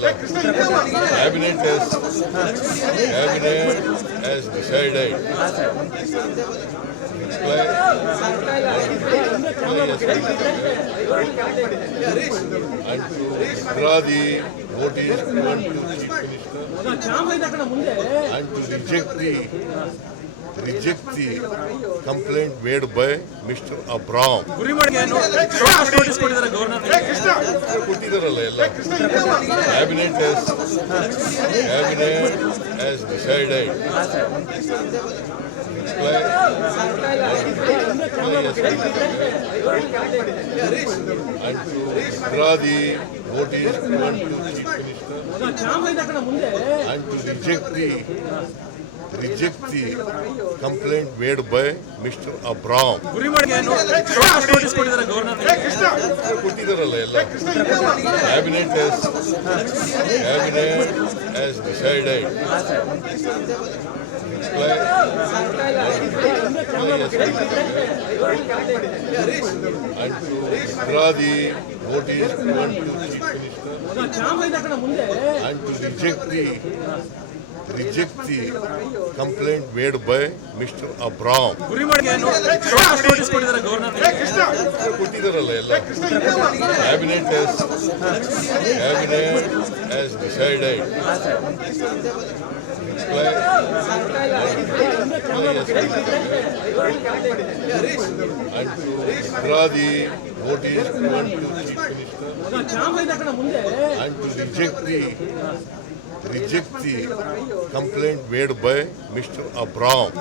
Cabinet has, cabinet has decided. And to withdraw the notice given to Chief Minister. And to reject the the complaint made by mister Abram ಗುರಿಮಡೇನೋ ಎಲ್ಲ. Cabinet cabinet has decided ತೊಳೆ ಆಮೋ ಮುಂದೆ the reject the complaint made by Mr. Abram. ಕೊಟ್ಟಿದ್ದಾರಲ್ಲ ಎಲ್ಲ cabinet cabinet has decided and to withdraw the notice given to Chief Minister and to reject the reject the complaint made by Mr. Abram. ಕೊಟ್ಟಿದ್ದಾರಲ್ಲ ಎಲ್ಲ cabinet cabinet has decided and to withdraw to Chief and to reject the reject the complaint made by Mr. Abram.